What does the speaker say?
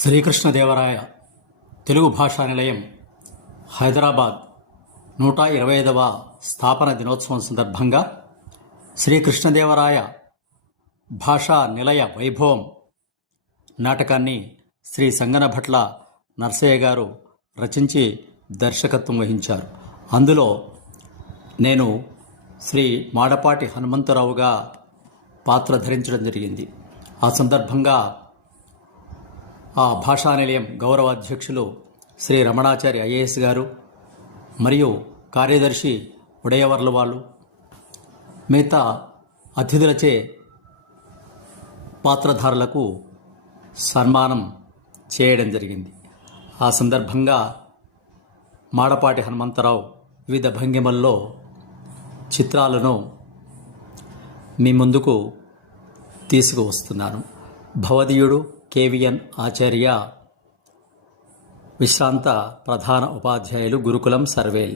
శ్రీకృష్ణదేవరాయ తెలుగు భాషా నిలయం హైదరాబాద్ 125వ స్థాపన దినోత్సవం సందర్భంగా శ్రీకృష్ణదేవరాయ భాషా నిలయ వైభవం నాటకాన్ని శ్రీ సంగనభట్ల నరసయ్య గారు రచించి దర్శకత్వం వహించారు. అందులో నేను శ్రీ మాడపాటి హనుమంతరావుగా పాత్ర ధరించడం జరిగింది. ఆ సందర్భంగా ఆ భాషా నిలయం గౌరవ అధ్యక్షులు శ్రీ రమణాచారి ఐఏఎస్ గారు మరియు కార్యదర్శి ఉడయవర్ల వాళ్ళు మిగతా అతిథులచే పాత్రధారులకు సన్మానం చేయడం జరిగింది. ఆ సందర్భంగా మాడపాటి హనుమంతరావు వివిధ భంగిమల్లో చిత్రాలను మీ ముందుకు తీసుకువస్తున్నాను. భవదీయుడు కేవిఎన్ ఆచార్య, విశ్రాంత ప్రధాన ఉపాధ్యాయులు, గురుకులం సర్వేల్.